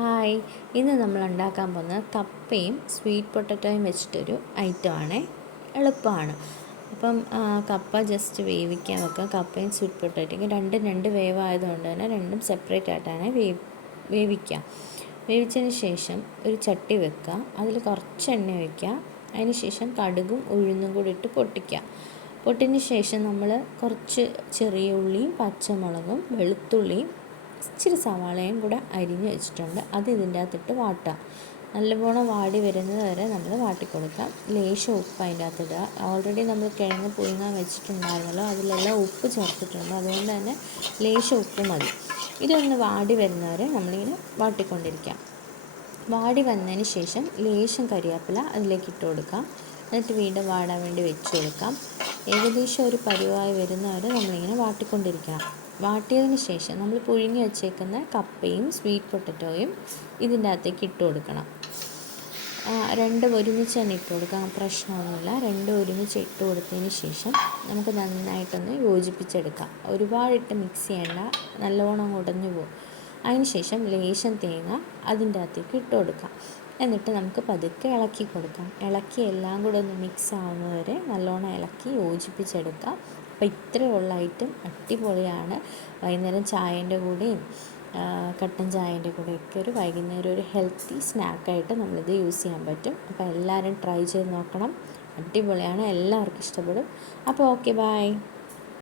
Hi, ഇന്ന് നമ്മൾ ഉണ്ടാക്കാൻ പോകുന്നത് കപ്പയും സ്വീറ്റ് പൊട്ടറ്റോയും വെച്ചിട്ടൊരു ഐറ്റമാണ്. എളുപ്പമാണ്. അപ്പം കപ്പ ജസ്റ്റ് വേവിക്കാൻ വെക്കാം. കപ്പയും സ്വീറ്റ് പൊട്ടറ്റോയ്ക്ക് രണ്ട് വേവായതുകൊണ്ട് തന്നെ രണ്ടും സെപ്പറേറ്റ് ആയിട്ടാണ് വേവിക്കുക. വേവിച്ചതിന് ശേഷം ഒരു ചട്ടി വെക്കുക, അതിൽ കുറച്ച് എണ്ണ ഒഴിക്കുക. അതിന് ശേഷം കടുകും ഉഴുന്നും കൂടി ഇട്ട് പൊട്ടിക്കുക. പൊട്ടിന് ശേഷം നമ്മൾ കുറച്ച് ചെറിയ ഉള്ളിയും പച്ചമുളകും വെളുത്തുള്ളിയും ഇച്ചിരി സവാളയും കൂടെ അരിഞ്ഞ് വെച്ചിട്ടുണ്ട്. അത് ഇതിൻ്റെ അകത്തിട്ട് വാട്ടുക. നല്ലവണ്ണം വാടി വരുന്നത് വരെ നമ്മൾ വാട്ടിക്കൊടുക്കാം. ലേശം ഉപ്പ് അതിൻ്റെ അകത്തിടുക. ഓൾറെഡി നമ്മൾ കിഴങ്ങ് പുഴുങ്ങാൻ വെച്ചിട്ടുണ്ടായിരുന്നല്ലോ, അതിലെല്ലാം ഉപ്പ് ചേർത്തിട്ടുണ്ട്. അതുകൊണ്ട് തന്നെ ലേശം ഉപ്പ് മതി. ഇതൊന്ന് വാടി വരുന്നവരെ നമ്മളിങ്ങനെ വാട്ടിക്കൊണ്ടിരിക്കാം. വാടി വന്നതിന് ശേഷം ലേശം കരിവേപ്പില അതിലേക്ക് ഇട്ട് കൊടുക്കാം. എന്നിട്ട് വീണ്ടും വാടാൻ വേണ്ടി വെച്ച് കൊടുക്കാം. ഏകദേശം ഒരു പരുവായി വരുന്നവരെ നമ്മളിങ്ങനെ വാട്ടിക്കൊണ്ടിരിക്കണം. വാട്ടിയതിന് ശേഷം നമ്മൾ പുഴുങ്ങി വെച്ചേക്കുന്ന കപ്പയും സ്വീറ്റ് പൊട്ടറ്റോയും ഇതിൻ്റെ അകത്തേക്ക് ഇട്ട് കൊടുക്കണം. രണ്ടും ഒരുമിച്ച് തന്നെ ഇട്ട് കൊടുക്കാം, പ്രശ്നമൊന്നുമില്ല. രണ്ടും ഒരുമിച്ച് ഇട്ട് കൊടുത്തതിന് ശേഷം നമുക്ക് നന്നായിട്ടൊന്ന് യോജിപ്പിച്ചെടുക്കാം. ഒരുപാടിട്ട് മിക്സ് ചെയ്യേണ്ട, നല്ലോണം ഉടഞ്ഞു പോകും. അതിന് ശേഷം ലേശം തേങ്ങ അതിൻ്റെ അകത്തേക്ക് ഇട്ട് കൊടുക്കാം. എന്നിട്ട് നമുക്ക് പതുക്കെ ഇളക്കി കൊടുക്കാം. ഇളക്കി എല്ലാം കൂടെ ഒന്ന് മിക്സ് ആവുന്നവരെ നല്ലോണം ഇളക്കി യോജിപ്പിച്ചെടുക്കാം. അപ്പോൾ ഇത്രയുള്ള ഐറ്റം അടിപൊളിയാണ്. വൈകുന്നേരം ചായേൻ്റെ കൂടെയും കട്ടൻ ചായേൻ്റെ കൂടെയൊക്കെ ഒരു വൈകുന്നേരം ഒരു ഹെൽത്തി സ്നാക്കായിട്ട് നമ്മളിത് യൂസ് ചെയ്യാൻ പറ്റും. അപ്പോൾ എല്ലാവരും ട്രൈ ചെയ്ത് നോക്കണം. അടിപൊളിയാണ്, എല്ലാവർക്കും ഇഷ്ടപ്പെടും. അപ്പോൾ ഓക്കെ, ബൈ.